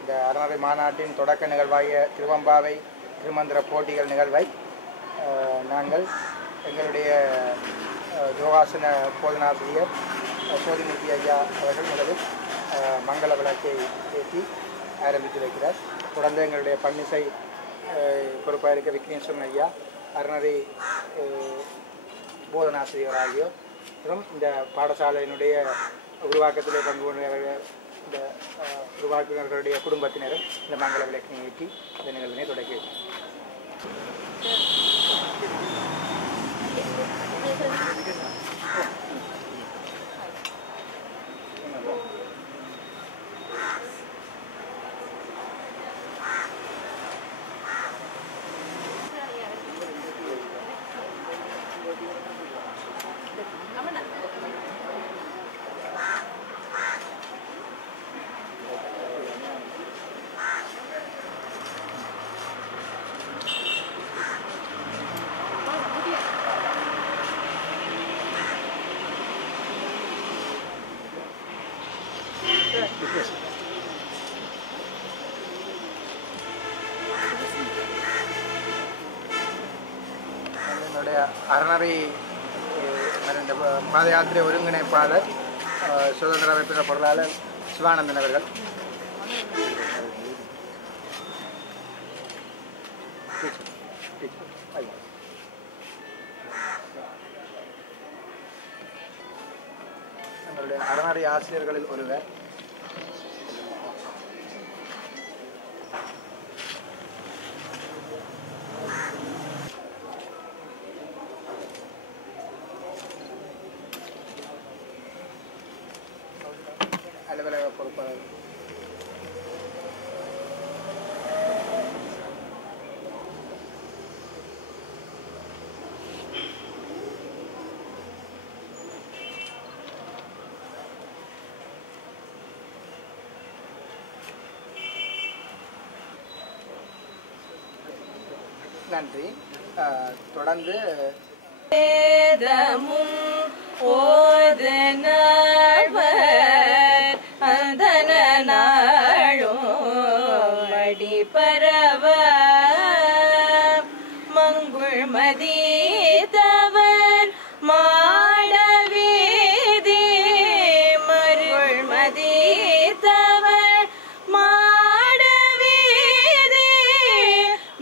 இந்த அறநறை மாநாட்டின் தொடக்க நிகழ்வாகிய திருவம்பாவை திருமந்திர போட்டிகள் நிகழ்வை நாங்கள் எங்களுடைய யோகாசன போதனாசிரியர் சோதிமூர்த்தி ஐயா அவர்கள் முதலில் மங்கள விளக்கை ஏற்றி ஆரம்பித்து வைக்கிறார். தொடர்ந்து எங்களுடைய பன்னிசை பொறுப்பாக இருக்க விக்னேஸ்வரன் ஐயா அறநறை போதனாசிரியர் ஆகியோர் மற்றும் இந்த பாடசாலையினுடைய உருவாக்கத்திலே பங்கு கொண்ட இந்த உருவாக்குநர்களுடைய குடும்பத்தினரும் இந்த மங்கள விளக்கினை ஏற்றி இந்த நிகழ்வினை தொடங்கி என்னுடைய அறநறை இந்த பாத யாத்திரை ஒருங்கிணைப்பாளர் சுதந்திர அமைப்பினர் பொருளாளர் சிவானந்தன் அவர்கள். எங்களுடைய அறநறை ஆசிரியர்களில் ஒருவர் அலுவலக பொறுப்பாளர் நன்றி. தொடர்ந்து பரவ மங்குள் மதித்தவர் மாடவீதி மருள் மதித்தவர் மாடவீதி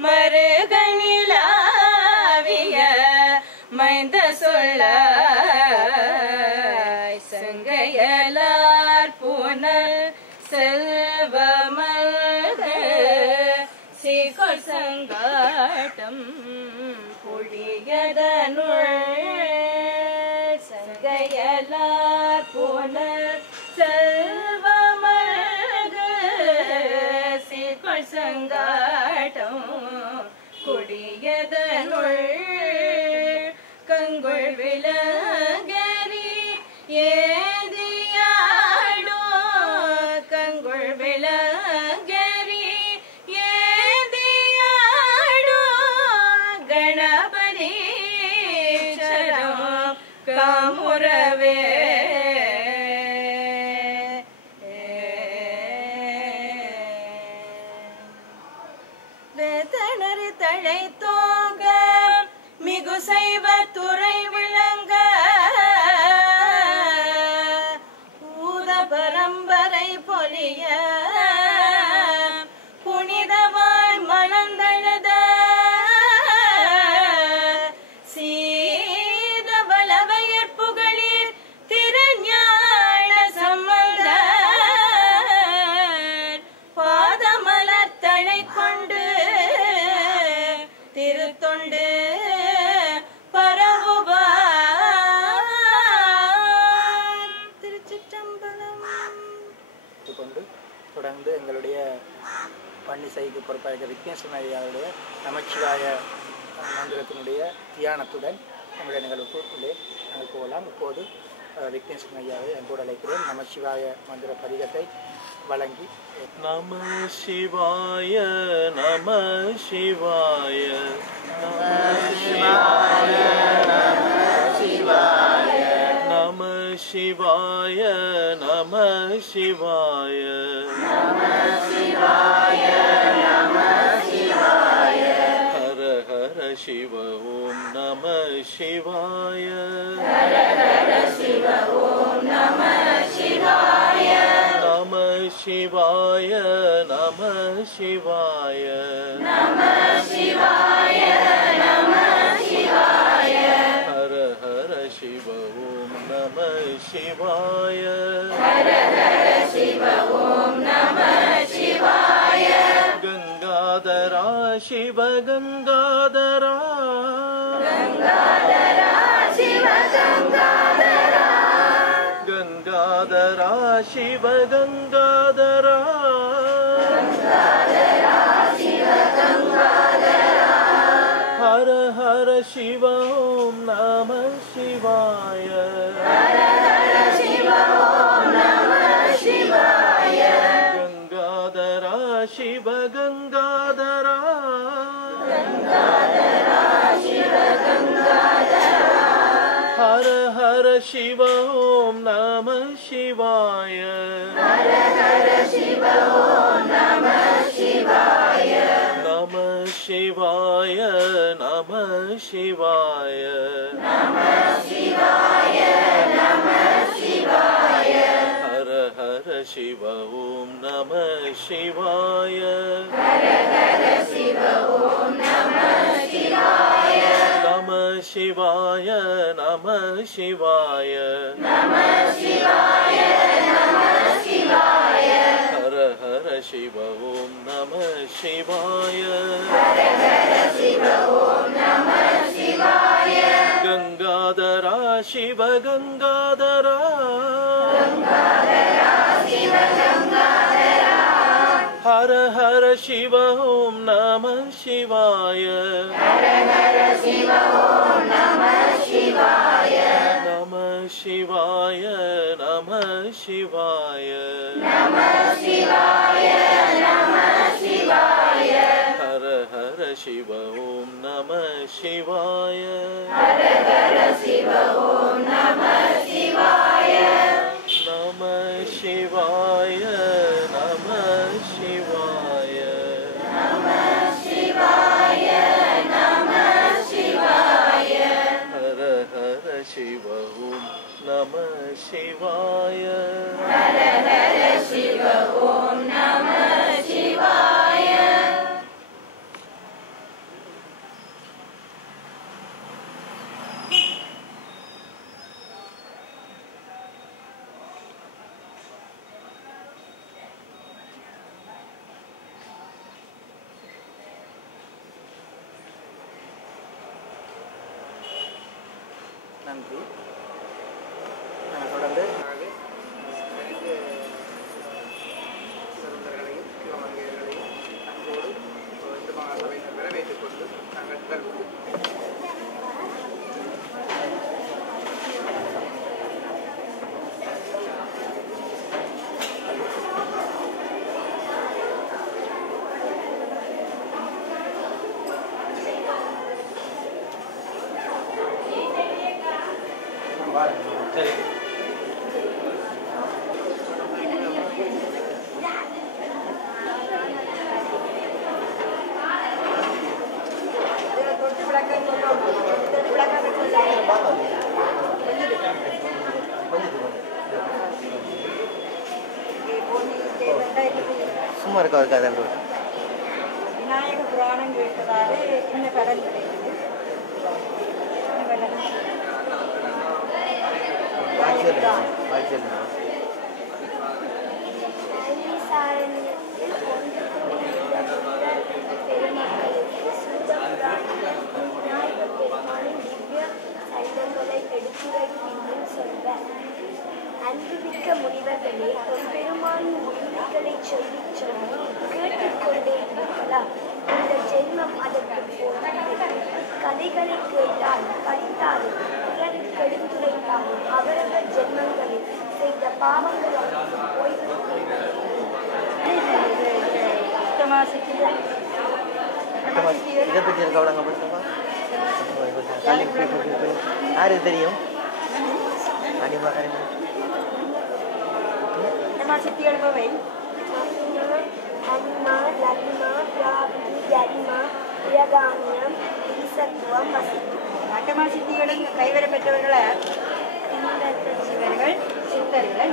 மருகனிலாவிய மைந்த சொல்ல சங்கையலார் புனல் செல்வமல் சங்காட்டம் பொழியதனுள் சங்கையலார் புனர் செல்வமல்கு தோள் சங்காட்டம் கொடியதனுள் கங்குள் விலங்கரி ஏந்தியாடோ கங்குள் விலங்கரி ஏந்தியாடோ கணபதி சரம் காமுரவே வேதனரி தழை தோங்க மிகு சைவ துறை விளங்க பூத பரம்பரை பொலிய புனிதவாய் மணந்தழுத சீத வளவையற் புகழீர் திருஞான சம்பந்த பாதமலர் தழை கொண்டு திருத்தொண்டு கொண்டு தொடர்ந்து எங்களுடைய பன்னிசைக்கு பொறுப்பாக விக்னேஸ்வரன் ஐயாவுடைய நமச்சிவாய மந்திரத்தினுடைய தியானத்துடன் நம்முடைய நிகழ்வுக்குள்ளே நாங்கள் போகலாம். இப்போது விக்னேஸ்வரன் ஐயாவை அன்போடு அழைக்கிறேன். நமச்சிவாய மந்திர பதிகத்தை வழங்கி நம சிவாய நம சிவாய நம சிவாய நம சிவாய நம சிவாய நம சிவாய நம சிவாய நம சிவாய ஹர ஹர சிவ ஓம் நம சிவாய ஹர ஹர சிவ ஓம் நம சிவாய நம சிவாய நம சிவாய நம சிவாய நம சிவாய ஹர ஹர சிவ ஓம் நம சிவாய ஹர ஹர சிவ ஓம் நம சிவாய கங்காதரா சிவ கங்காதரா கங்காதரா சிவ கங்காதரா கங்காதரா சிவ கங்காதரா கங்காதரா சிவ கங்காதரா ஹர ஹர சிவ ஓம் நம சிவாய ஹர ஹர சிவ ஓம் நம சிவாய கங்காதரா சிவ கங்காதரா கங்காதரா சிவ கங்காதரா ஹர ஹர சிவ ஓம் நம சிவாய ஹர ஹர சிவ ஓம் நம சிவாய நம சிவாய நம சிவாய நம சிவாய நம சிவாய ஹர ஹர சிவ ஓம் நம சிவாய ஹர ஹர சிவ ஓம் நம சிவாய நம சிவாய நம சிவாய நம சிவாய நம சிவாய ஹர ஹர சிவ ஓம் நம சிவாய ஹர ஹர சிவ ஓம் நம சிவாய கங்காதரா சிவ கங்காதரா கங்காதரா சிவ கங்காதரா ஹர ஹர சிவ ஓம் நம சிவாய ஹர ஹர சிவ ஓம் நம சிவாய நம சிவாய நம சிவாய நம சிவாய நம சிவாய ஹர ஹர சிவ ஓம் நம சிவாய ஹர ஹர சிவ ஓம் நம சிவாய நம சிவாய நம சிவாய நம சிவாய நம சிவாய ஹர ஹர சிவ ஓம் நம சிவாய ஹர ஹர சிவ ஓம் நம சிவாய நன்றி. தொடர்ந்து சிறந்தவர்களையும் சிவமங்கையர்களையும் சும்மா இருக்கா ஒரு கதை விநாயக புராணம் கேட்டதாலே இந்த கடன் கிடைக்குது. அன்புமிக்க முனிவர்களே, பெருமானின் உண்மைகளை சொல்லி சொல்லி கேட்டுக்கொண்டே இருக்கலாம். இந்த ஜென்மம் அதற்கு போகிறது. கதைகளை கேட்டாலும் படித்தாலும் பிறருக்கு எடுத்துரைத்தாலும் அவரவர் ஜென்மங்களில் செய்த பாவங்கள் இதை பற்றி இருக்க யாருக்கு தெரியும்? அனிமா சித்தியல்பவை அனிமா, லக்மா, பிராப்தி, கரிமா, பிரகாமியம், ஈசத்துவம், வசித்து. அட்டமா சித்திகளும் கைவர பெற்றவர்களை இவர்கள் சித்தர்களை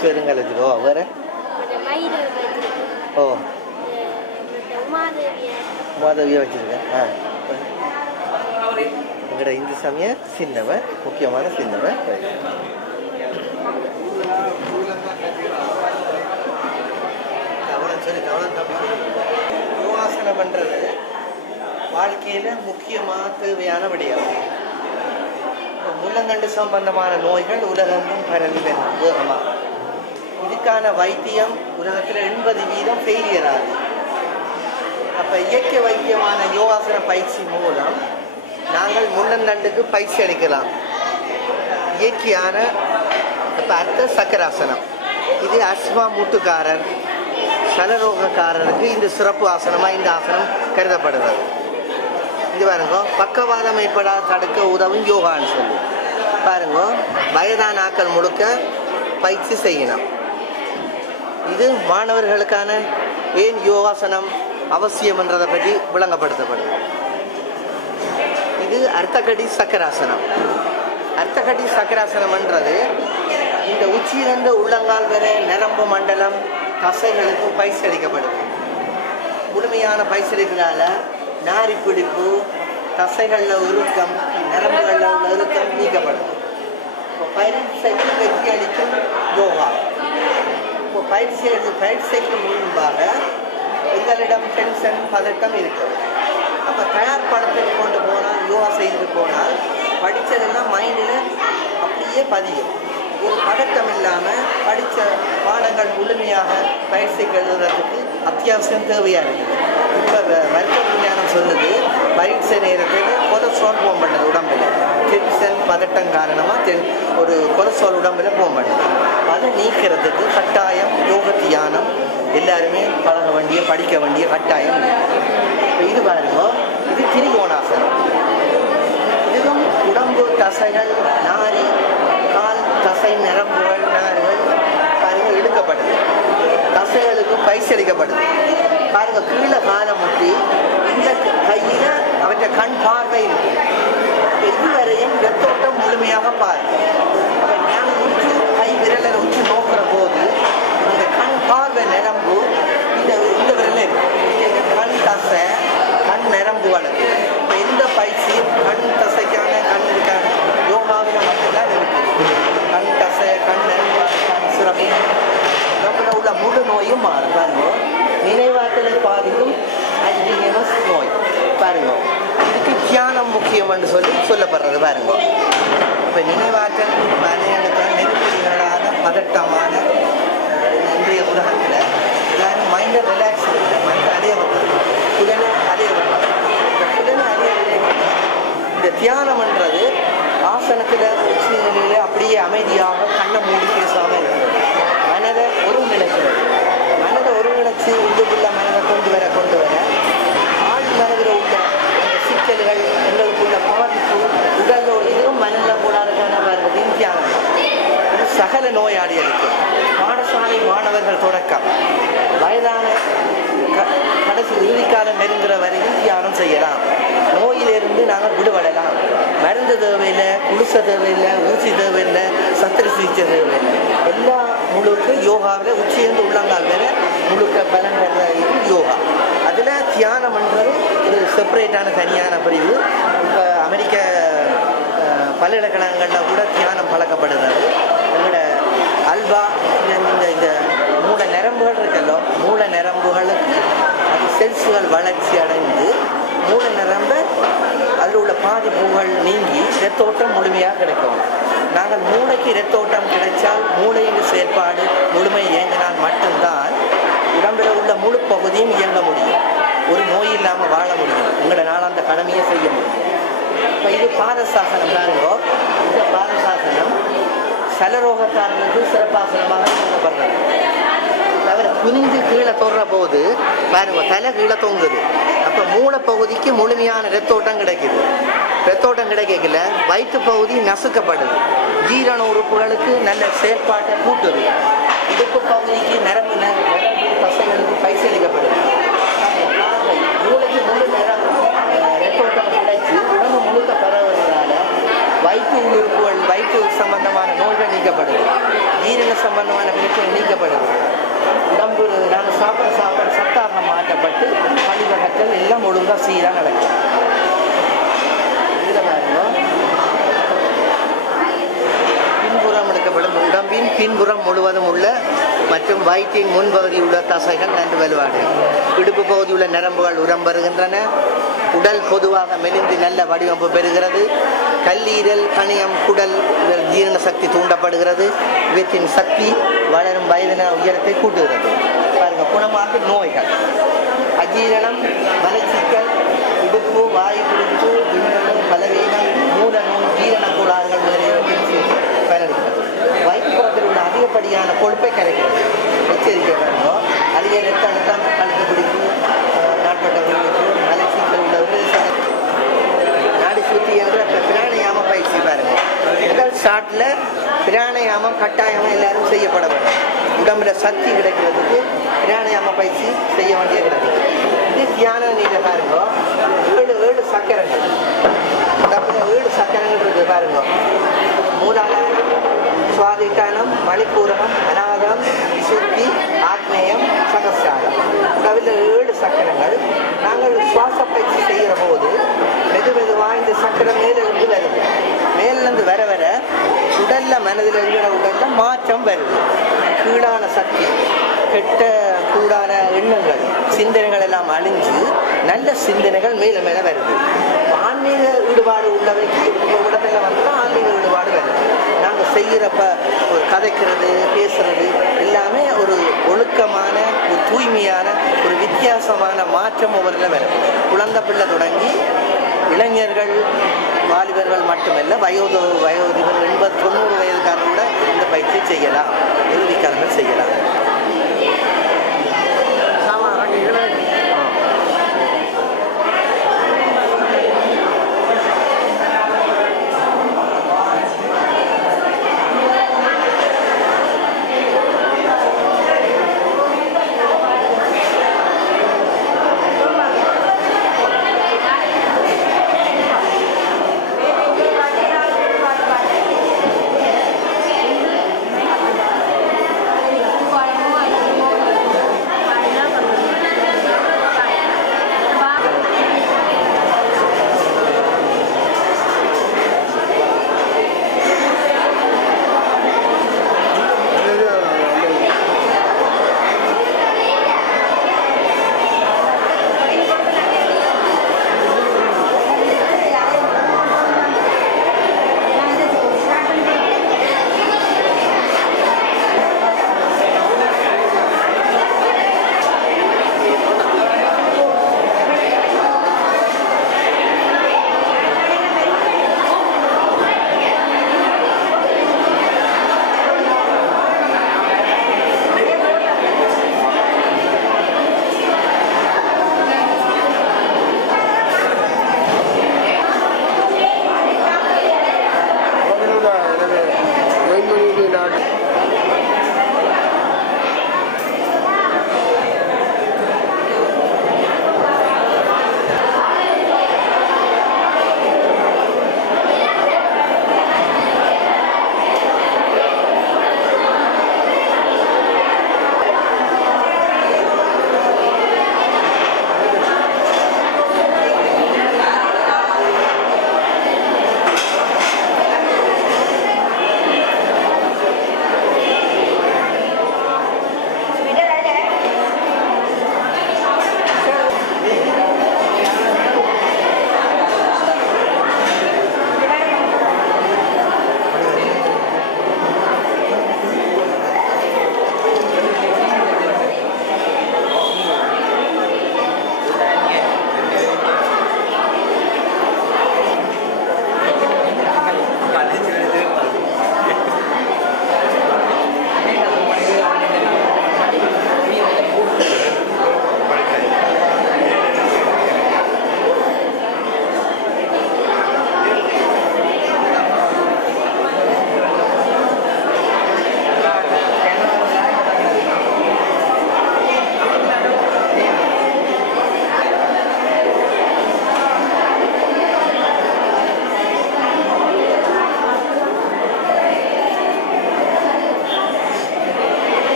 சிவருங்கால வச்சுக்கோ வேற ஓ உமாதேவியை வச்சிருக்கேன். எங்கட இந்து சாமிய சின்னவன், முக்கியமான சின்னவன். யோகாசனம் பண்றது வாழ்க்கையில முக்கியமா தேவையான விடயம். முள்ளங்கண்டு சம்பந்தமான நோய்கள் உலகெங்கும் பரவி வேகமா. இதுக்கான வைத்தியம் உலகத்துல 80% ஃபெயிலியர் ஆகுது. அப்ப இயற்கை வைத்தியமான யோகாசன பயிற்சி மூலம் நாங்கள் முள்ளந்தண்டுக்கு பயிற்சி அளிக்கலாம். இயற்கையான அர்த்த சக்கராசனம், இது அஸ்மா மூட்டுக்காரர் சலரோகக்காரருக்கு இந்த சிறப்பு ஆசனமா இந்த ஆசனம் கருதப்படுகிறது. இது பாருங்க, பக்கவாதம் ஏற்படாத தடுக்க உதவும் யோகான்னு சொல்லி பாருங்க. வயதான ஆக்கள் முழுக்க பயிற்சி செய்யணும். இது மாணவர்களுக்கான ஏன் யோகாசனம் அவசியம் என்றதை பற்றி விளங்கப்படுத்தப்படுது. இது அர்த்தகடி சக்கராசனம். அர்த்தகடி சக்கராசனம் என்றது இந்த உச்சியிலிருந்து உள்ளங்கால் வரை நரம்பு மண்டலம் தசைகளுக்கு பயிற்சி அளிக்கப்படுது. முழுமையான பயிற்சி அளிக்கிறதால நாரி பிடிப்பு, தசைகளில் உருக்கம், நரம்புகளில் உள்ள உருக்கம் நீக்கப்படும். இப்போ பயிற்சிக்கு வெற்றி அளிக்கும் யோகா. இப்போ பயிற்சிக்கு முன்பாக எங்களிடம் டென்ஷன், பதட்டம் இருக்குது. அப்போ தயார்படுத்தி கொண்டு போனால், யோகா செய்துட்டு போனால் படித்ததெல்லாம் மைண்டில் அப்படியே பதியும். ஒரு பதட்டம் இல்லாமல் படித்த பாடங்கள் முழுமையாக பயிற்சிக்கு எழுதுறதுக்கு அத்தியாவசியம் தேவையாக இருக்குது. இப்போ மருத்துவ விஞ்ஞானம் சொல்லுது, பயிற்சி நேரத்தில் கொலஸ்ட்ரால் போக பண்ணுது உடம்பில். டென்ஷன், பதட்டம் காரணமாக ஒரு கொலஸ்ட்ரால் உடம்பில் போக பண்ணுது. அதை நீக்கிறதுக்கு கட்டாயம் யோக தியானம் எல்லாருமே பழக வேண்டிய, படிக்க வேண்டிய கட்டாயம். பாருங்க, இது திரிகோணாசனம். இதுவும் உடம்பு தசைகள், நாரி, கால் தசை, நரம்புகள், நார்கள் பாருங்க இழுக்கப்படுது. தசைகளுக்கு பயிற்சியளிக்கப்படுது. பாருங்க கீழே காலம் முட்டி இந்த கையில அவற்றை கண் பார்வை இருக்கு. இதுவரையும் ரத்தோட்டம் முழுமையாக பாருங்க. ஞான உச்சி கை விரலை உச்சி நோக்கிற போது இந்த கண் பார்வை நரம்பு இந்த விரல இருக்கு. கண் தசை, கண் நரம்பு வளர்ந்து இப்போ எந்த பயிற்சியும் கண் தசைக்கான கண்ணுக்கான யோகாவில் மட்டும்தான் இருக்குது. கண் தசை, கண் நரம்பு, கண் சிறப்பு நம்மள உள்ள முழு நோயும் மாறும். பாருங்க நினைவாற்றலை பாதிக்கும் அல்சைமர்ஸ் நோய். பாருங்க இதுக்கு தியானம் முக்கியம் என்று சொல்லப்படுறது. பாருங்க இப்போ நினைவாற்றல் நெருக்கடிகளான பதட்டமான இன்றைய உலகத்தில் எல்லாரும் மைண்டை ரிலாக்ஸ் மைண்டை அடைய வைக்கிறது, புலனை அடைய வைக்கிறது. இந்த புலனை அடைய இந்த தியானம்ன்றது ஆசனத்தில் உச்சி நிலையில அப்படியே அமைதியாக கண்ணை மூடி பேசாமல் இருக்கிறது. மனதை ஒருங்கிணைக்கிறது. மனதை ஒருங்கிணைச்சு உள்ளுக்குள்ள மனதை கொண்டு வர ஆழ் மனதில் உள்ள அந்த சிக்கல்கள், எங்களுக்குள்ள பாதிப்பு, உடலோடு இதுவும் மனதில் போடாதுக்கான வருவதையும் தியானம். இது சகல நோயாளிகளுக்கு பாடசாலை மாணவர்கள் தொடக்கம் வயதான கடைசி இறுதிக்காலம் நெருங்குற வரையும் தியானம் செய்யலாம். நோயிலிருந்து நாங்கள் விடுபடலாம். மருந்து தேவையில்லை, குளிச தேவையில்லை, ஊசி தேவையில்லை, சத்திர சிகிச்சை தேவையில்லை. எல்லா முழுக்க யோகாவில் உச்சியிருந்து உள்ளங்கால் வேற முழுக்க பலன் பெற இது யோகா. அதில் தியானம்ன்றது ஒரு செப்பரேட்டான தனியான பிரிவு. இப்போ அமெரிக்க பல்கலைக்கழகங்களில் கூட தியானம் பழக்கப்படுகிறது. எங்களோட அல்வா இந்த மூல நரம்புகள் இருக்கல்லோ, மூல நரம்புகளுக்கு அது செல்ஸுகள் வளர்ச்சி அடைந்து மூல நரம்ப அதில் உள்ள பாதிப்புகள் நீங்கி இரத்தோட்டம் முழுமையாக கிடைக்கும். நாங்கள் மூளைக்கு இரத்தோட்டம் கிடைச்சால் மூளையின் செயற்பாடு முழுமை இயங்கினால் மட்டும்தான் உடம்பில் உள்ள முழு பகுதியும் இயங்க முடியும். ஒரு நோய் இல்லாமல் வாழ முடியும். உங்களோட நாள் அந்த கடமையை செய்ய முடியும். இப்போ இது பாதசாசனம் பாருங்க. இந்த பாதசாசனம் சலரோகக்காரர்களுக்கு சிறப்பாசனமாக சொல்லப்படுறது. தவிர குனிஞ்சு கீழே தொடுற போது பாருங்க தலை கீழே தொங்குது. அப்போ மூளை பகுதிக்கு முழுமையான இரத்தோட்டம் கிடைக்குது. இரத்தோட்டம் கிடைக்கல வயிற்று பகுதி நசுக்கப்படுது. ஜீரண உறுப்புகளுக்கு நல்ல செயற்பாட்டை கூட்டுது. இடுப்பு பகுதிக்கு நரம்பு தசைகளுக்கு பயிற்சியளிக்கப்படுது. மூளைக்கு முழு நேரம் இரத்தோட்டம் கிடைச்சி உடம்பு முழுக்க பரவுவதனால வயிற்று உறுப்புகள், வயிற்று சம்பந்தமான நோய்கள் நீக்கப்படுது. ஜீரண சம்பந்தமான பிரச்சனை நீக்கப்படுது. உடம்பு நாங்கள் சாப்பிட்ற சாப்பாடு சத்தாக மாற்றப்பட்டு கழிவகத்தில் எல்லாம் ஒழுங்காக சீராக நடக்கும். இதில் பாருங்க பின்புறம் எடுக்கப்படும் உடம்பின் பின்புறம் முழுவதும் உள்ள மற்றும் வயிற்றின் முன்பகுதி உள்ள தசைகள் நன்கு வலுவாடு. இடுப்பு பகுதி உள்ள நரம்புகள் உரம் பெறுகின்றன. உடல் பொதுவாக மெலிந்து நல்ல வடிவமைப்பு பெறுகிறது. கல்லீரல், கணியம், குடல் ஜீரண சக்தி தூண்டப்படுகிறது. இவற்றின் சக்தி வளரும் வயதின உயரத்தை கூட்டுகிறது. பாருங்க குணமாக்கும் நோய்கள் அஜீரணம், மலச்சிக்கல், இடுப்பு, வாயு குடிப்பு, விண்ணம், பலவீனம், மூல நோய், ஜீரண கோளாறுகள் முதலியவற்றை பயனளிக்கிறது. வயிற்றுப்புறத்தில் உள்ள அதிகப்படியான கொழுப்பை கரைக்கிறது. எச்சரிக்கை பண்ணுவோம். அதிக ரத்த அழுத்தம், கழுத்து பிடிப்பு, நாட்பட்டவர்களுக்கு மலச்சிக்கல் உள்ளவர்கள் நாடி சுற்றி என்ற பிராணயாம பயிற்சி பாருங்க. முதல் ஸ்டார்ட்ல பிராணயாமம் கட்டாயமாக எல்லாரும் செய்யப்பட வேண்டும். உடம்புல சக்தி கிடைக்கிறதுக்கு பிராணயாம பயிற்சி செய்ய வேண்டியது. இது தியான நீங்க பாருங்க. 7 சக்கரங்கள், 7 சக்கரங்கள் இருக்கு பாருங்க. மூலாதாரம், சுவாதிஷ்டானம், மணிப்பூரகம், அநாதம், விசுத்தி, ஆக்னேயம், சகஸ்ராரம். அதில் 7 சக்கரங்கள். நாங்கள் சுவாச பயிற்சி செய்கிற போது மெதுவாக இந்த சக்கரம் மேலிருந்து வருது. மேலிருந்து வர வர உடல்ல மனதில் இருக்கிற உடல்ல மாற்றம் வருது. கீழான சக்தி, கெட்ட கூடான எண்ணங்கள், சிந்தனைகள் எல்லாம் அழிஞ்சு நல்ல சிந்தனைகள் மேல மேல வருது. ஆன்மீக ஈடுபாடு உள்ளவைக்கு உடம்புல வந்து ஆன்மீக ஈடுபாடு வருது. நாங்கள் செய்கிறப்ப ஒரு கதைக்கிறது, பேசுறது எல்லாமே ஒரு ஒழுக்கமான, ஒரு தூய்மையான, ஒரு வித்தியாசமான மாற்றம் ஒவ்வொருல வரும். குழந்தை பிள்ளை தொடங்கி இளைஞர்கள், வாலிபர்கள் மட்டுமல்ல வயோதிபர் 80-90 வயதுக்காரர்கள் கூட இந்த பயிற்சி செய்யலாம். இறுதிக்காரர்கள் செய்யலாம்.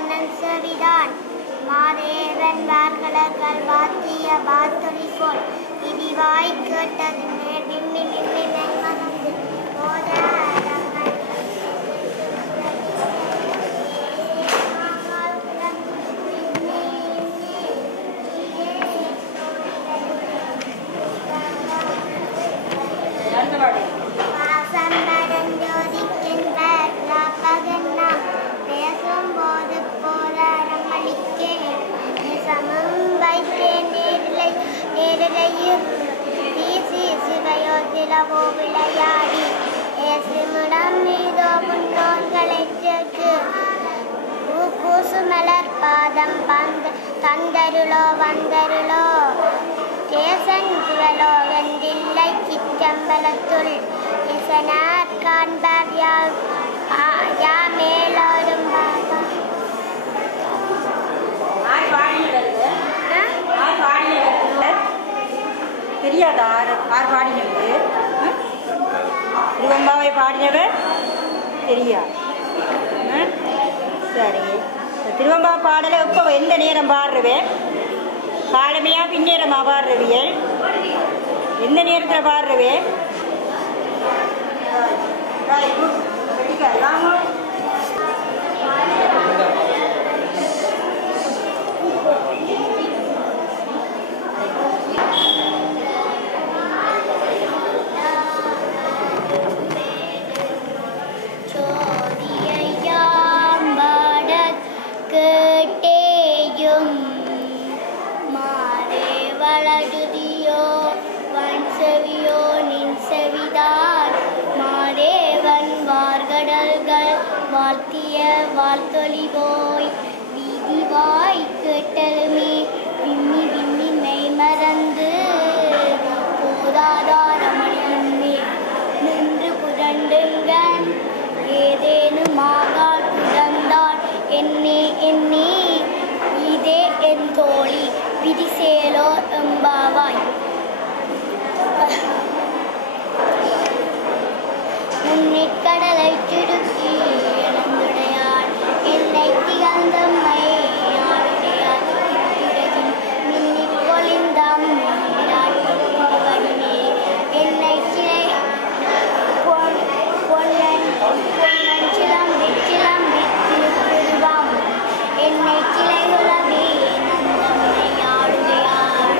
கண்ணன் செவிதான் மாதேவன் வார்களர்கள் வாத்திய வாத்தொலி போல் இடிவாய் கேட்டது நேர் விம்மி விம்மி மறந்து விளையாடி ஏசுமிடம் மீதோ முன்னோர்களை சேர்த்து பூசுமலர் பாதம் தந்தருளோ வந்தருளோ கேசன் குவலோ வெந்தில்லை சிற்றம்பலத்துள் இசனார் காண்பார் யா மேலோரும் தெரியாதா ஆர் பாடினது திருவம்பாவை பாடினவர் தெரியா சரி திருவம்பா பாடலை இப்போ எந்த நேரம் பாடுறவேன் காலமையா பின்னேரமா பாடுறவியல் எந்த நேரத்தில் பாடுறவேன் வாழ்த்தொலி போய் வீதிவாய் கேட்டலுமே விம்மி விம்மி மெய் மறந்து போதாதாரமணி நின்று புரண்டுங்கன் ஏதேனும் ஆகால் புரந்தாள் என்னே என்னே இதே என் தோழி விதிசேலோ எம்பாவாய் முன்னிற்கடலை சுருக்கி இழந்துடையாள் என்னை திகழ்ந்தம்மை ஆளுடையாள் மின்னிப் பொழிந்தாம் திருவடிமே என்னை சிலை பொன்னன் சிலம்பி திருப்புருவாம் என்னை சிலையுலவே நந்தம்மை ஆளுடையாள்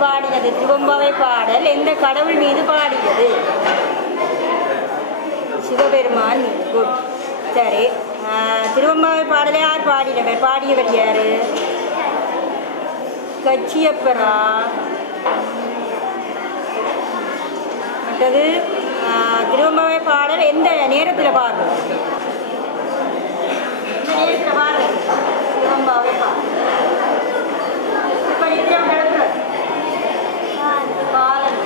பாடினது திருவம்பாவை பாடல் எந்த கடவுள் மீது பாடியது? சிவபெருமான். குட். சரி, திருவம்பாவை பாடலை யார் பாடினவர்? பாடியவர் யாரு? கச்சியப்பரா. மற்றது திருவம்பாவை பாடல் எந்த நேரத்தில் பாடுறது? இந்த நேரத்தில் பாடுறது திருவம்பாவை பாடல். இப்போ நித்திரம் கிடக்குறது காலம்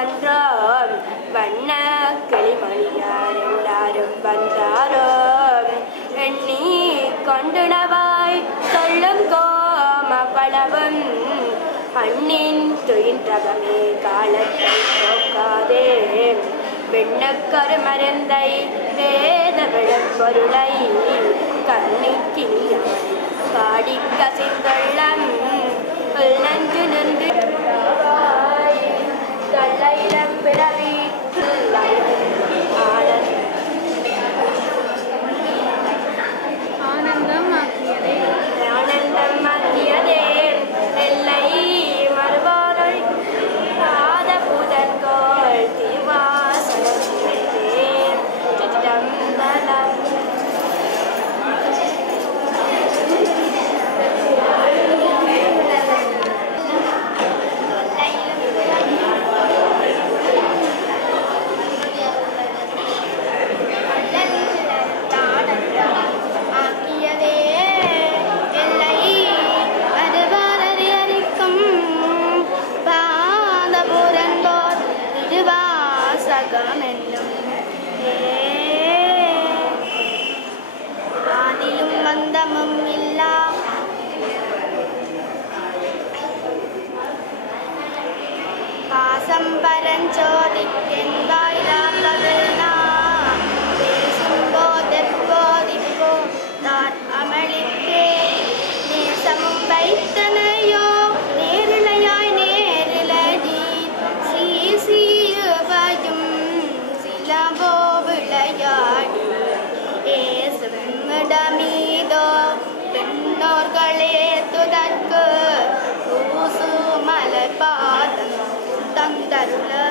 வந்தோம் வண்ண கிளிமணியார் எல்லாரும் வந்தாரோம் எண்ணி கொண்டுணவாய் சொல்லும் கோம பழவும் பண்ணின் துயின்றகமே காலத்தை போக்காதே வெண்ணக்கரு மருந்தை வேத விளப்பொருளை கண்ணிக்கினியம் பாடி கசிந்துள்ளம் நன்று நின்று தள்ளையிடம் பிறவி ஆனந்தம் ஆக்கியதே எல்லை மறுவாரை பாத புதற்கோள் திருவாசகே சிதம் தலம்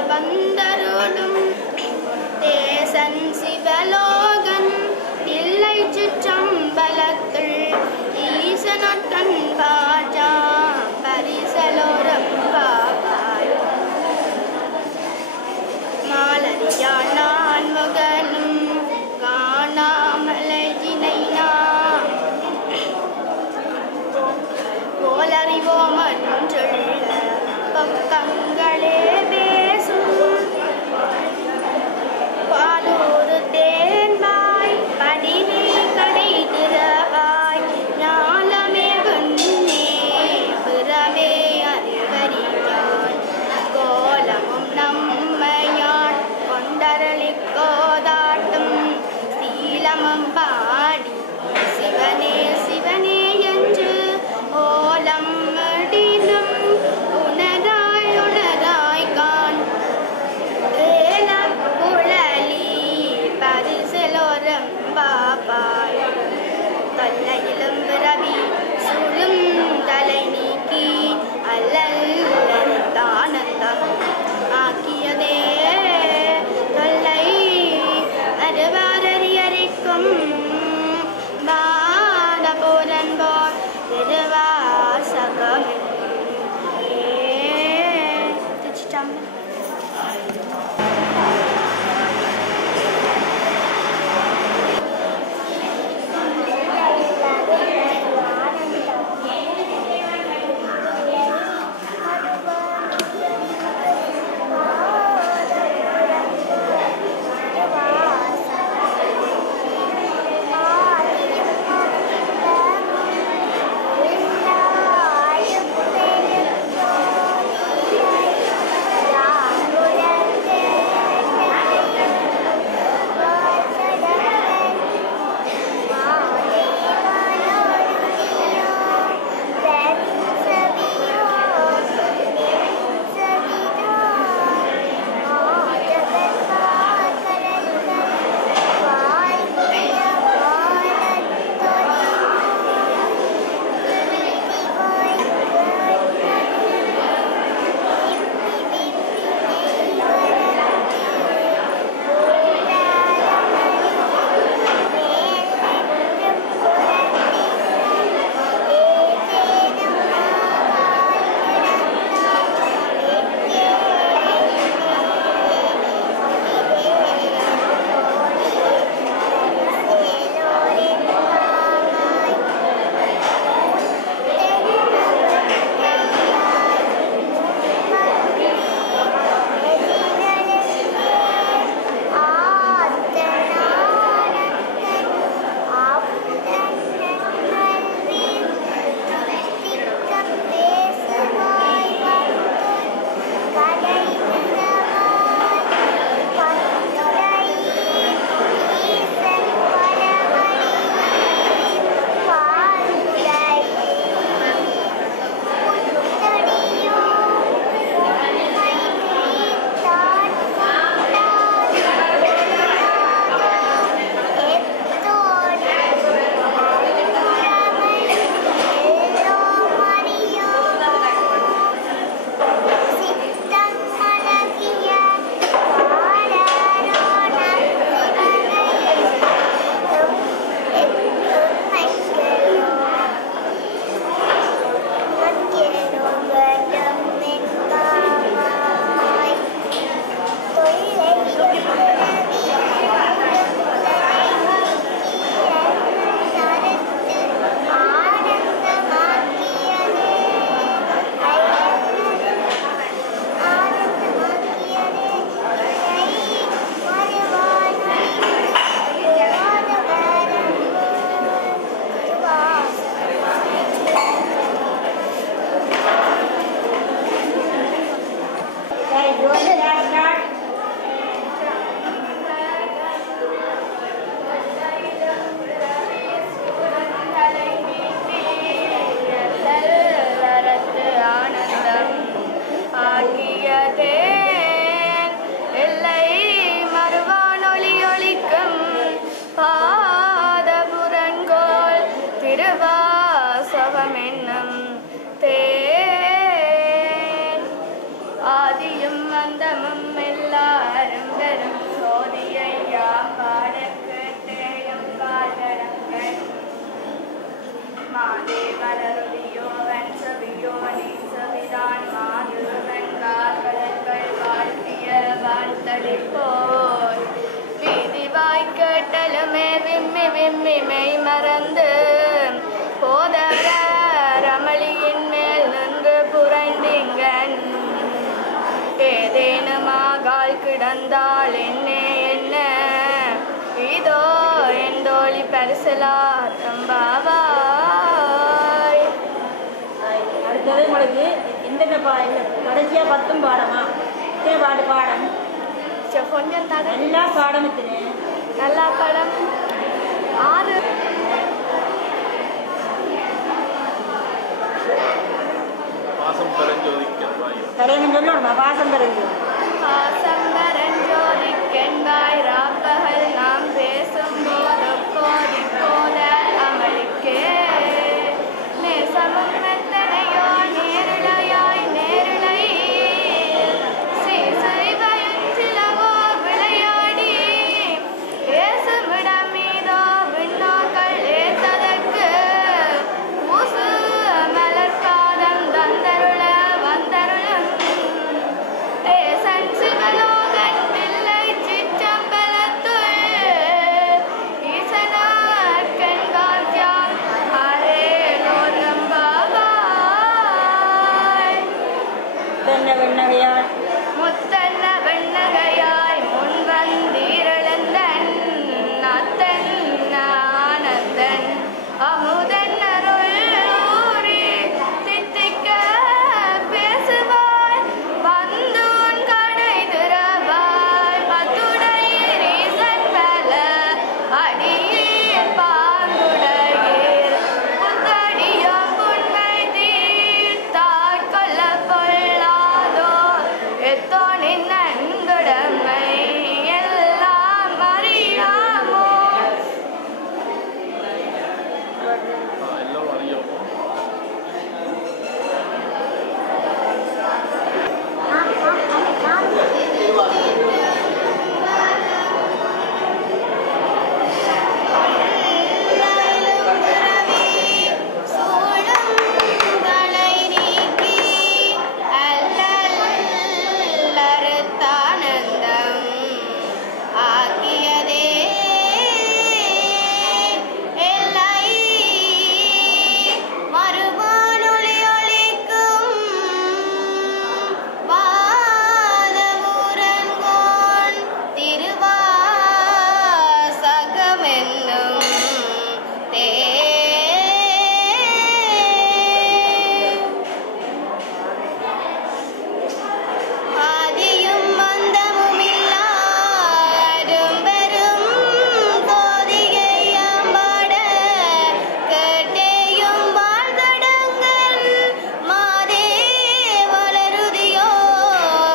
வந்தருளும் தேசன் சிவலோகன் இல்லை சுற்றம்பலத்துள் ஈசனொற்றன் பாஜா பரிசலோரம் பாபாய் மாலரியா நான் முகனும் காணாமலை இணைனா போலறிவோம் சொல்ல பக்கங்களே பாலூர் தேன்பாய் படினே கடை திறவாய் ஞாலமே கண்ணே பிறவே அறிவறியான் கோலமும் நம்மையான் கொண்டரளிக்கோதாட்டும் சீலமும் பாடி சிவனே சிவனே என்று ஓலம் அடினும் உணராய் உணராய் கான் பாபாய் தொல்லையிலும் பிறவி சுழும் தலை நீக்கி அல்லல்தானந்தம் ஆக்கியதே தொல்லை அருவாரறியறிக்கும் பாத மாதே வளருதியோ வன்சவியோ நீ சவிதான் மாதுவன் கால்கள் வாழ்த்திய வாழ்த்தளிப்போர் வீதி வாய்க்கட்டலுமே விம்மி விம்மி மெய் மறந்து போதர ரமளியின் மேல் நின்று புரைந்திங்கன் ஏதேனுமாகால் கிடந்தாள் என்னே என்ன இதோ என் தோழி பரிசலா தம்பாவாய். அடுத்தது உங்களுக்கு எந்தெந்த கடைசியா 10 பாடமா பாட்டு பாடம் கொஞ்சம் தட எல்லா பாடமத்தினு நல்லா படம் 6 பாசம் பரஞ்சோதிக்க தலைவன் சொல்லணுமா பாசம் தெரிஞ்சு பாசம்பரஞ்சோதிக்கென்பாய் ராப்பகல் நாம் பேசும் போது கோதி போத அமளிக்கே நேசமும் மெத்தனையோ நேரிழையாய் நேரிழை சிலவோ விளையாடி ஏசுமிடம் மீதோ விண்ணோக்கள் ஏத்ததற்கு ஊசு மலர்பாதம் தந்தருள வந்தருளும் தேசன் சிவலோகன் பிள்ளை சிற்றம்பலத்துள் ஈசனார் கண்காட்சியாம் அரேலோரம் பாவாய். தென்ன வெண்ணகையால் முத்தன்ன வெண்ணகையாய் முன் வந்தீரழந்தன் அத்தன் ஆனந்தன் அமுதன் அருள் ஊறி தித்திக்க பேசுவாய் வந்துன் கடை திறவாய் பத்துடையீர் ஈசன் பல அடியீர் பாங்குடையீர் புத்தடியும் புன்மை தீர்த்தாட்கொள்ள கொள்ளாதோ எத்தோனின் நன்குடமை எல்லாம் அறியாமோ. எல்லாம் அறியாமோ சூழங்களை நீக்கி அல்லறுத்தானந்தம் ஆக்கியதே எல்லை மறுவானொலி ஒலிக்கும் வானமுரங்கோன் திருவாசகமென்னும் ஆதியும் மந்தமுமில்லா அரும்பெரும் கோதிகையாம்பாட கேட்டேயும் வாழ்தடங்கள் மாதே வளருதியோ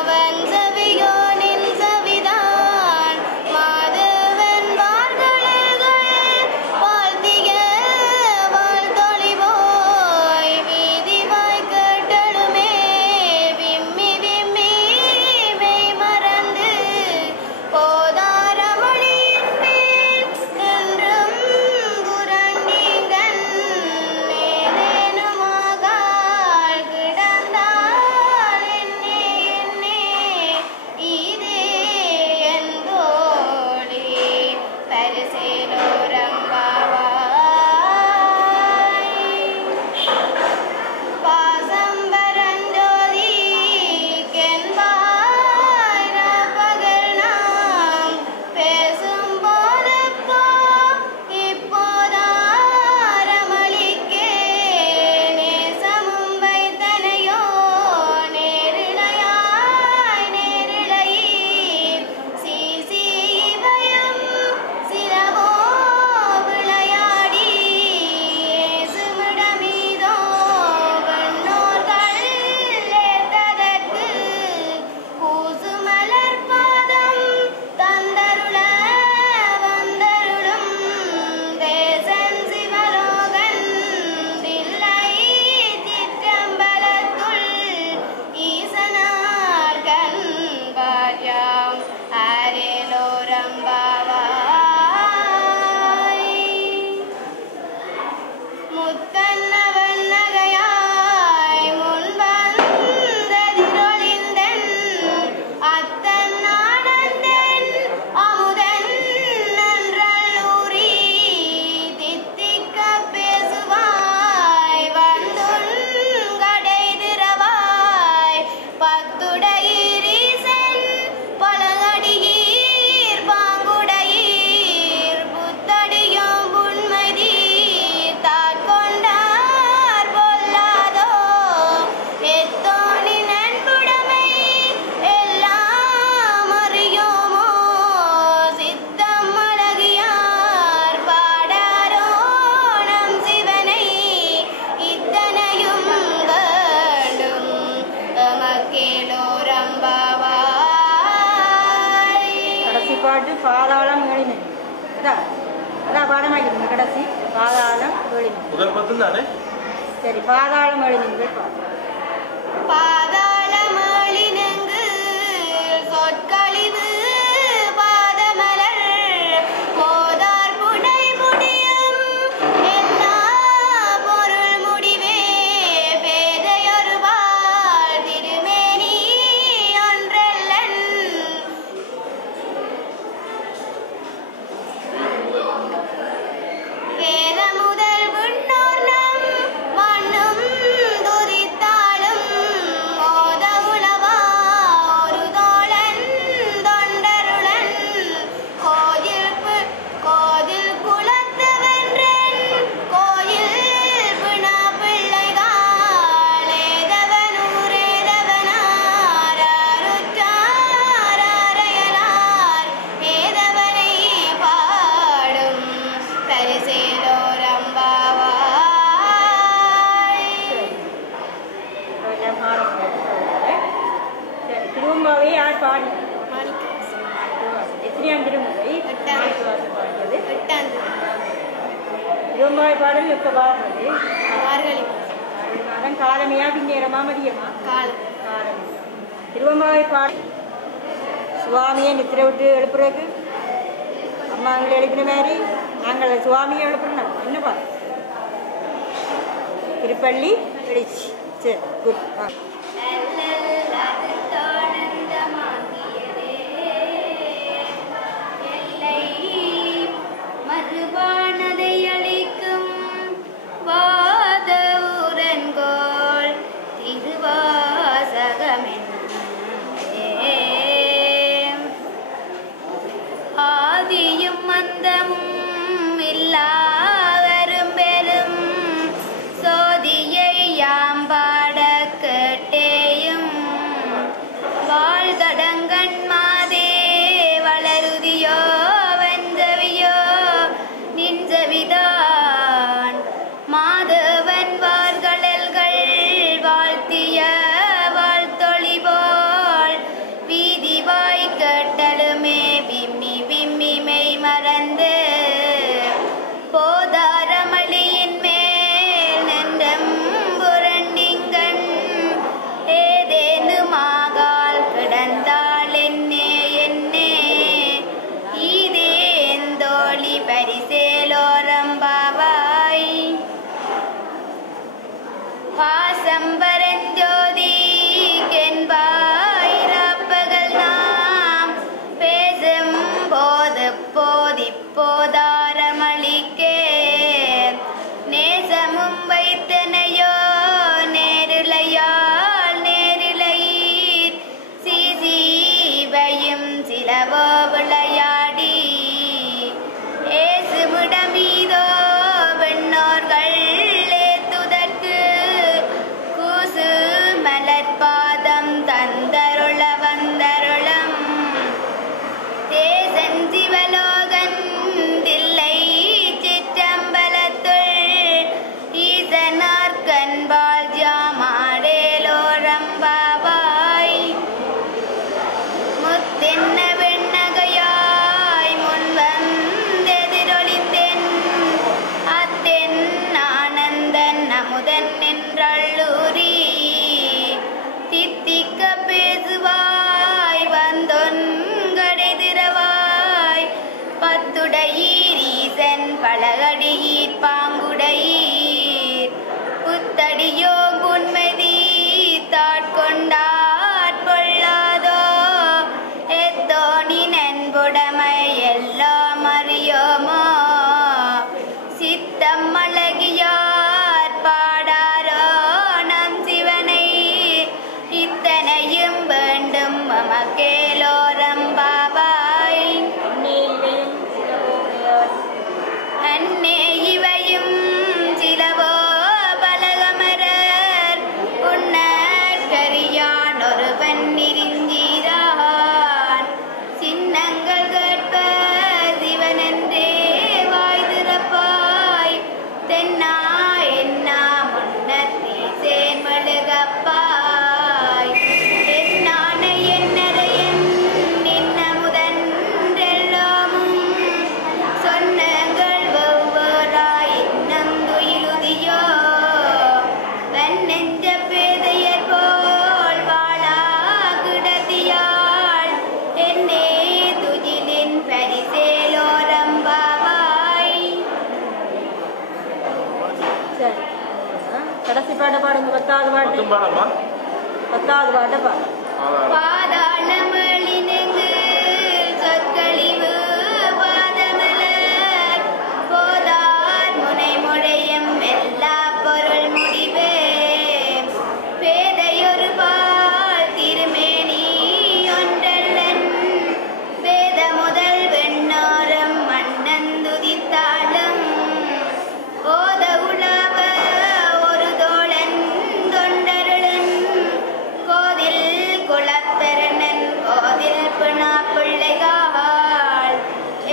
வன்சவியோ நின் சவிதான் மாதவன் வார்கழல்கள் வாழ்த்திய வாழ்த்தொழிவோய் வீதி வாய்க்கட்டலுமே விம்மி விம்மி மெய் மறந்து போதாரமளியின் மேல் என்றும் புரண்டீங்கன் ஏதேனுமாகால் கிடந்தால் என்னே என்னே இதே என் தோழி பரிசேலோரம்பாவாய். பாசம்பரஞ்சோதி கென்பாய் ராப்பகல் நாம் பேசும் போதப்போ இப்போதாரமளிக்கே நேசமும் வைத்தனையோ நேரிழையாய் நேரிழையீர் சீசீவையும் சிலவோ விளையாடி ஏசுமிடமீதோ வெண்ணோர்கள் ஏத்ததற்கு பூசுமலர் பாதம் தந்தருள வந்தருளும் தேசன் சிவலோகன் தில்லை திற்றம்பலத்துள் ஈசனார் கண்பார்யாம் அரேலோரம்பாவாய். முத்தன்ன துளசி பாதாளம் எழுதி முதல் பத்து தானே? சரி பாதாளம் எழுதி பாதாளமளினங்கு சொற்கழிவு பாதமலர் போதார் புனை முடியும் எல்லா பொருள் முடிவே பேதையொருவாள் திருமேனி ஒன்றல்லன் வேத முதல் விண்ணோர் நம் மண்ணும் துதித்தாலும் ஓத உலவா ஒரு தோழன் தொண்டருளன் கோதில் குலத்தவன்றன் கோயில் பிணா பிள்ளைகாள் ஏதவனூரேதவனாருற்றாரையலார் ஏதவனை பாடும் திருவம்பாவை யார் பாடி எத்தனையாம் திருமுறை பாடியது திருவம்பாவை பாடல் எப்ப பாடுறது மாதம் காலமையா பின்னேரமா மதியமா காலம் திருவம்பாவை பாடி சுவாமியை நித்திர விட்டு எழுப்புறது அம்மாங்களை எழுப்பின மாதிரி நாங்கள் சுவாமியை எழுப்புறோம் என்ன பாரு திருப்பள்ளி எழுச்சி சரி குட் மறுபானதை அளிக்கும் வாத ஊரன்கோள் திருவாசகமென்னே ஆதியும் அந்தமும் இல்லாவரும் பெரும் சோதியை யாம்பாட கேட்டேயும் வாழ்தடங்கண் மாதே வளருதியோ வஞ்சவியோ நின்றவிதான் மாதவன் வார்கடல்கள் வாழ்த்திய வாழ்த்தொளி போல் வீதி வாய் கேட்டலுமே விம்மி விம்மி மெய் மறந்து போதாரமளியின் மேல் நெஞ்சம் புரண்டிங்கண் ஏதேனுமாகால் கிடந்தாள் என்னே என்னே ஈதேந்தோழி பரிசேலோரம்பாவாய் பாசம்பரஞ்சோதி கென்பாயிராப்பகல் நாம் பேசும் போது போதிப்போதாரமளிக்கே நேசமும் வைத்தனையோ நேரிலையால் நேரிலையீர் சீசீவையும் சிலவோ விளையாடி ஏசுமிடமீதோ வெண்ணோர்கள் ஏத்துதற்கு கூசு மலர்பாதம் தந்தருள வந்தருளம் தேசன் சிவலோகன் தில்லை சிற்றம்பலத்துள் ஈசனார்கன்பால் ஜாமாடேலோரம்பாவாய் முத்தென்ன வெண்ணகையாய் முன் வந்தெதிரொளிந்தென் அத்தென் ஆனந்தன் அமுதன் என்றள்ளூரி தித்திக்க பேசுவாய் வந்தொன்கடைதிரவாய் பத்துடையீர் ஈசன் பலகடியீர் பாங்குடையீர் புத்தடியோ புன்மதி தாட்கொண்டாற் பொல்லாதோ எத்தோணி நண்புடைமை எல்லாம் அறியோமோ சித்தம் அழகியார் பாடாரோ நம் சிவனை இத்தனையும் வேண்டும் மமக்கேலோரம்பாவாய் அன்னே இவையும் சிலவோ பலகமரர் உன்னற்கரியான் ஒருவன் நெருஞ்சீரான் சின்னங்கள் கேட்ப சிவனென்றே வாய் திறப்பாய் தென்னா என்னா முன்னத்தி சேர்மழுகப்பாய் என்னான என்னரையன் நின்ன முதன்றெல்லாமும் சொன்னங்கள் ஒவ்வொரு கடைசி பாட்டை பாடுங்க. 10வது பாட்டு. பாடமா 10வது பாட்டை பாடு. பாதாளமளினெங்கு சொற்கழிவு பாதமலர் போதார் முனை முழையும் எல்லா பொருள் முடிவே பேதையொரு பால் திருமேனி ஒன்றல்லன் வேத முதல் வெண்ணோரம் மன்னந்துதித்தாளும் ஓத உலவ ஒரு தோழன் தொண்டருளன் கோதில் குளத்தரணன் கோதில் பிணா பிள்ளைகாள்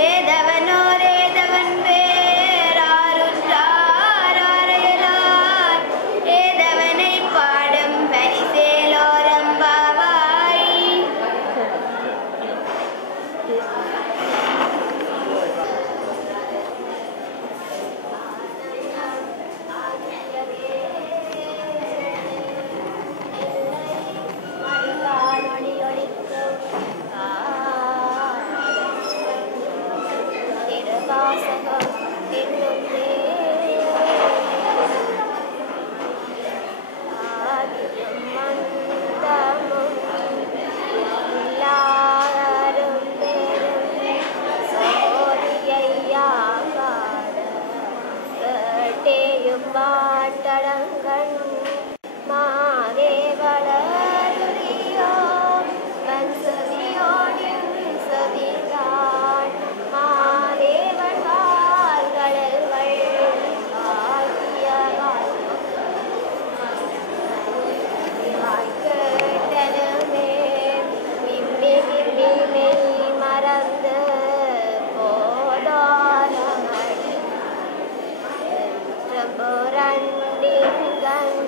ஏதவனோர் ஏதவன் பேராருற்றாரையலார் ஏதவனை பாடும் பரிசேலோரம்பாவாய். பாட்டடங்கண் மாதேவளருரியோ வன்சதியோனின் சதிகாள் மாதேவன் கால்களல்கள் ஆகியவாள் கேட்டனுமே விம்மி விம்மி மெய் மறந்து போதாரமடி புரண்டிங்கன்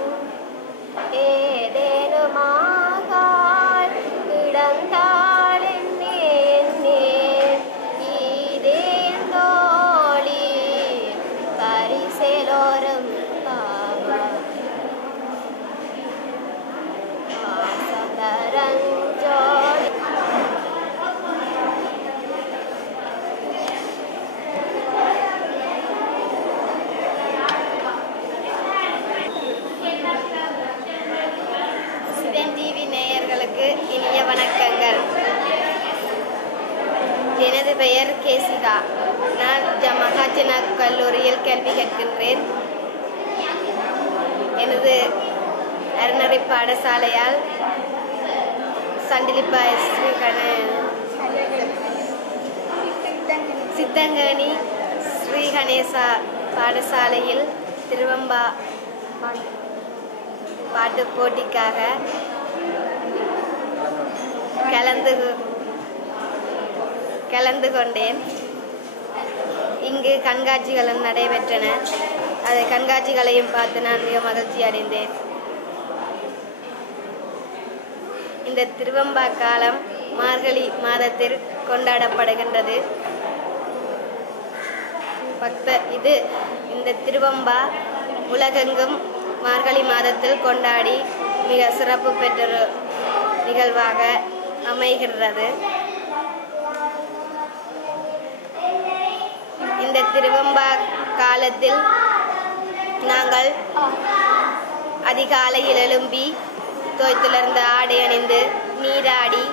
ஏதேனுமாகால் கிடந்தாளென்னே ஈதேன் தோழி பரிசெலோரும் பாசந்தரஞ்சோடி டிவி நேயர்களுக்கு இனிய வணக்கங்கள். எனது பெயர் கேசிகா. நான் மகாஜனா கல்லூரியில் கல்வி கற்கின்றேன். எனது அறநெறி பாடசாலையால் சண்டிலிப்பாய் சித்தங்கனி ஸ்ரீ கணேசா பாடசாலையில் திருவம்பா பாட்டு போட்டிக்காக கலந்து கொண்டேன். இங்கு கண்காட்சிகளும் நடைபெற்றன. அதை கண்காட்சிகளையும் பார்த்து நான் மிக மகிழ்ச்சி அடைந்தேன். இந்த திருவம்பா காலம் மார்கழி மாதத்தில் கொண்டாடப்படுகின்றது. இந்த திருவம்பா உலகெங்கும் மார்கழி மாதத்தில் கொண்டாடி மிக சிறப்பு பெற்ற நிகழ்வாக அமைகிறது. இந்த திருவம்பா காலத்தில் நாங்கள் அதிகாலையில் எழும்பி தோய்த்துலர்ந்த ஆடை அணிந்து நீராடி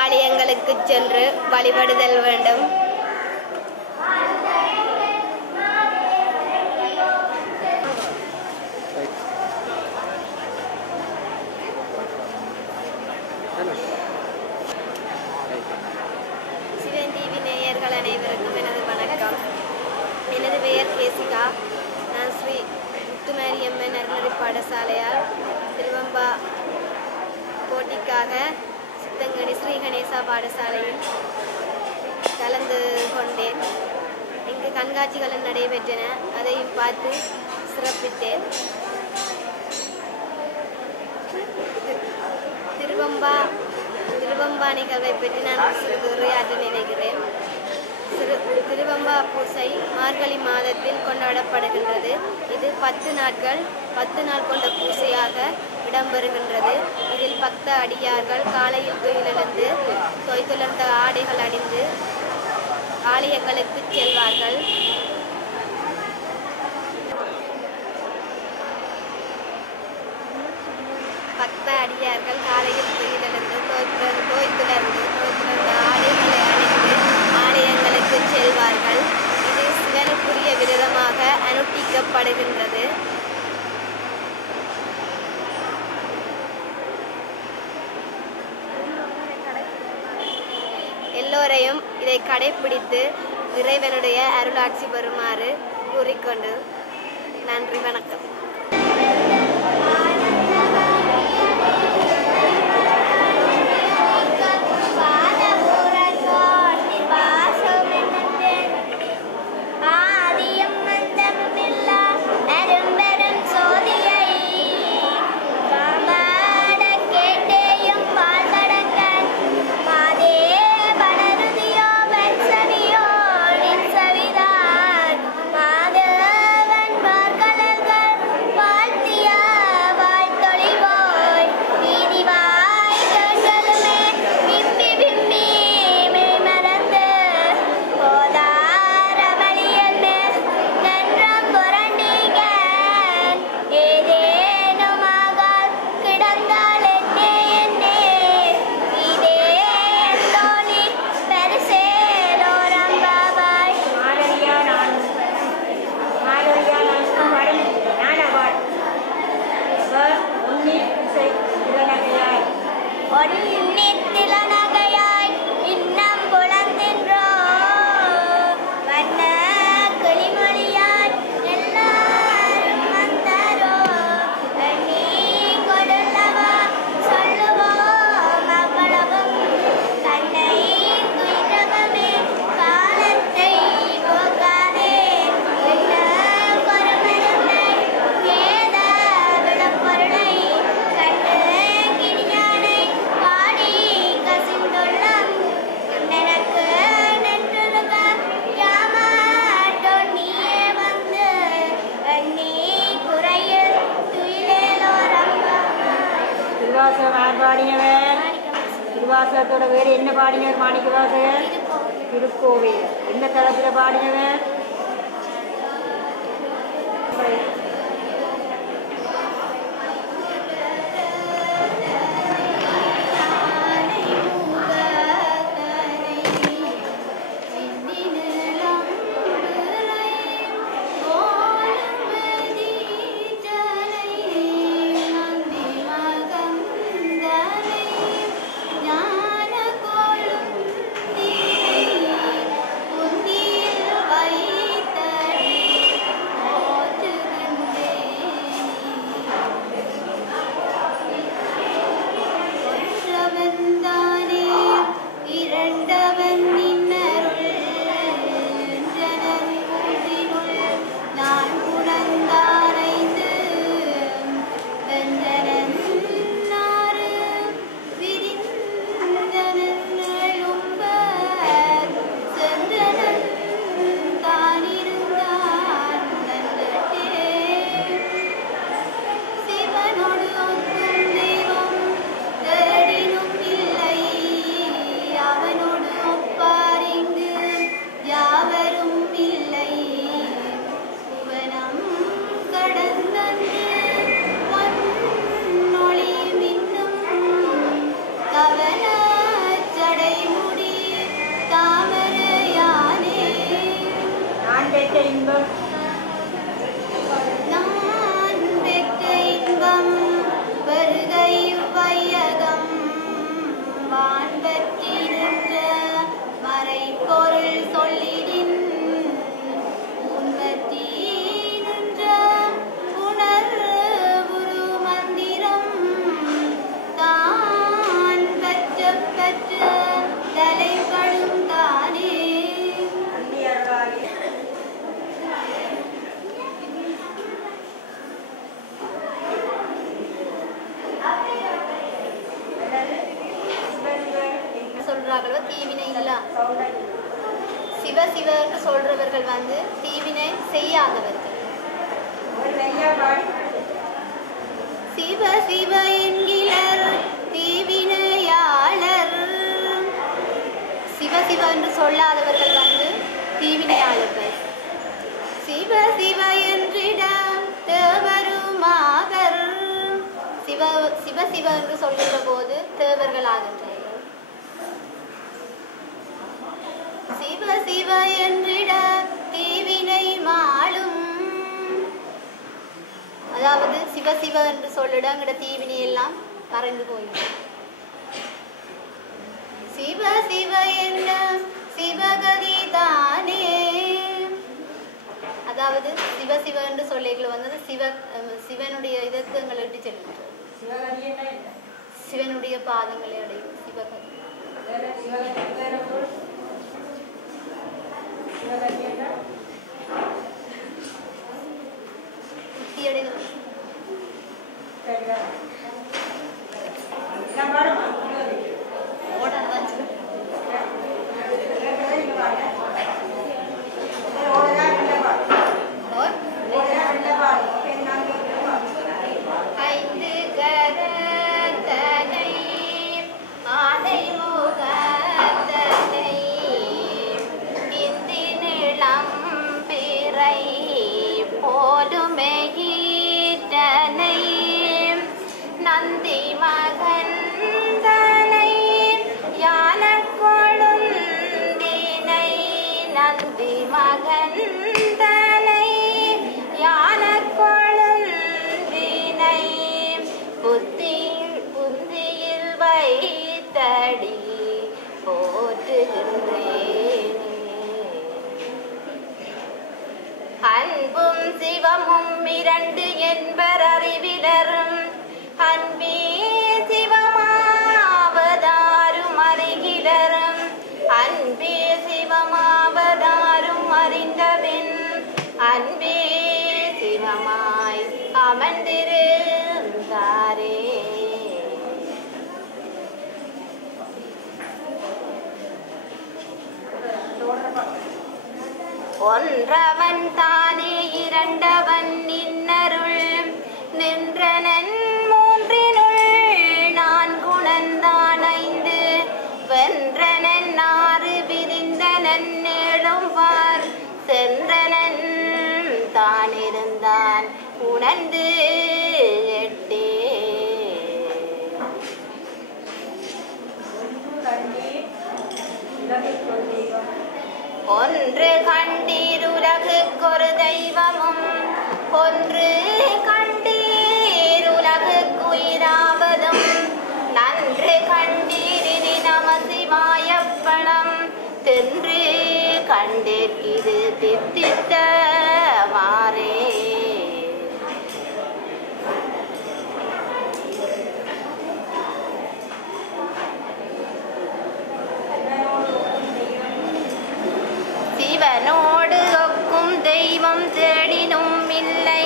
ஆலயங்களுக்கு சென்று வழிபடுதல் வேண்டும். சிவன் டிவி நேயர்கள் அனைவருக்கும் எனது வணக்கம். எனது பெயர் கேசிகா. நான் ஸ்ரீ முத்துமாரியம்மன் அறநெறி பாடசாலையால் திருவம்பா போட்டிக்காக சித்தங்கனி ஸ்ரீ கணேசா பாடசாலையில் கலந்து கொண்டேன். இங்கு கண்காட்சிகளும் நடைபெற்றன. அதையும் பார்த்து சிறப்பித்தேன். திருவம்பா நிகழ்வை பற்றி நான் சிறிது உரையாற்ற நினைக்கிறேன். திருவம்பா பூசை மார்கழி மாதத்தில் கொண்டாடப்படுகின்றது. இது 10 நாள் கொண்ட பூசையாக இடம்பெறுகின்றது. இதில் பக்த அடியார்கள் காலையில் துயிலெழுந்து தொய்துலர்ந்த ஆடைகள் அணிந்து ஆலயங்களுக்கு செல்வார்கள். பக்த அடியார்கள் காலையில் துயிலிருந்து தோய்த்துலர்ந்து ஆலயங்களை அணிந்து ஆலயங்களுக்கு செல்வார்கள். இது சிவனுக்குரிய விரதமாக அனுஷ்டிக்கப்படுகின்றது. எல்லோரையும் இதை கடைபிடித்து இறைவனுடைய அருளாட்சி பெறுமாறு கூறிக்கொண்டு நன்றி, வணக்கம். திருவாசகத்தோட வேறு என்ன பாடினவர்? மாணிக்க வாசகர் திருக்கோவில். எந்த தளத்தில் பாடினவர்? தீவினை இல்ல. சிவ சிவன்னு சொல்றவர்கள் தீவினை செய்யாதவர்கள். சிவ சிவ என்கிறார் தீவினையாளர். சிவ சிவ என்று சொல்லாதவர்கள் தீவினையாளர்கள். சிவ சிவ என்றிட தேவருமாவர். சிவ சிவ சிவ என்று சொல்கின்ற போது தேவர்கள் ஆகின்றார்கள். சிவ சிவ என்றிட தீவினை மாளும், அதாவது சிவ சிவ என்று சொல்லிட அங்கிட தீவினை எல்லாம் கரைந்து போயிடும். சிவ சிவ என்ன சிவகதி தானே, அதாவது சிவ சிவ என்று சொல்லிகள் வந்தது சிவனுடைய இதற்கு எங்களை இட்டு செல்கின்றது. சிவனுடைய பாதங்களை அடையும் சிவகதி. நந்தி மகன் தனை யான கொழுந்தினை, நந்தி மகன் தனை யான கொழுந்தினை புந்தியில் வைத்தடி போற்றுகின்றேன். அன்பும் சிவமும் இரண்டு என்பர் அறிவிலரும், அன்பே சிவமாவதாரும் அறிகிலரும், அன்பே சிவமாவதாரும் அறிந்தபின் அன்பே சிவமாய் அமர்ந்திருந்தாரே. ஒன்றவன் தானே இரண்டவன் நின்னருள் நின்றனன் மூன்றினுள் நான்குணந்தான் ஐந்து வென்றனன் ஆறு விரிந்தனன் ஏழும் பார் சென்றனன் தான் இருந்தான் உணர்ந்து எட்டே. ஒன்று கண்டீர் உலகுக்கொரு தெய்வமும், ஒன்று கண்டீர் உலகுக்குயிராவதும், நன்று கண்டீரினி நம சிவாயப்பணம் தென்று கண்டிற்கிது தித்தித்த மாறே. சிவனோடு ஒக்கும் தெய்வம் தேடினும் இல்லை,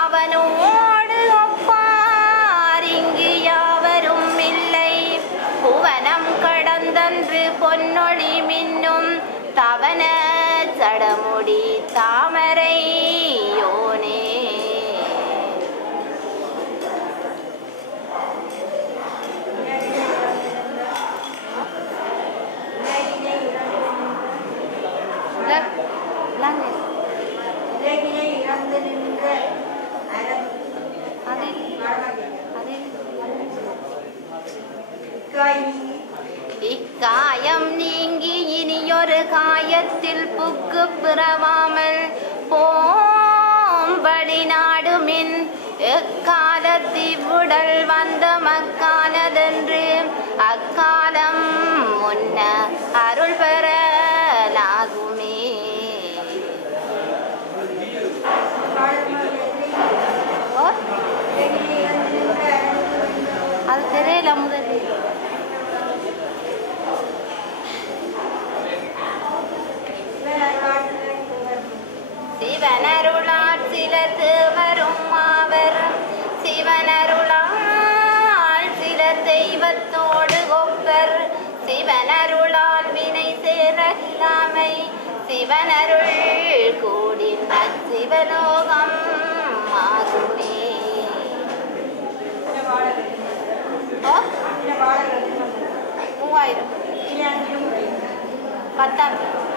அவனோடு ஒப்பார் இங்கு யாவரும் இல்லை. புவனம் கடந்தன்று பொன்னொழி மின்னும் தவன சடமுடி தாமரை யோனே. இக்காயம் நீங்கி இனியொரு காயத்தில் புக்கு பிறவாமல் போம்படி நாடுமின் எக்காலத்திவுடல் வந்த மக்காலதென்று அக்காலம் முன்ன அருள் பெறலாகுமே. அது தெரியல முதல் சிவனருளால் சிலர் தேவரும் ஆவர், சிவனருளால் சிலர் தெய்வத்தோடு ஒப்பர், சிவனருளால் வினை சேரலாமை சிவனருள் கூடின் சிவலோகம் ஆகுமே. மூவாயிரம் 10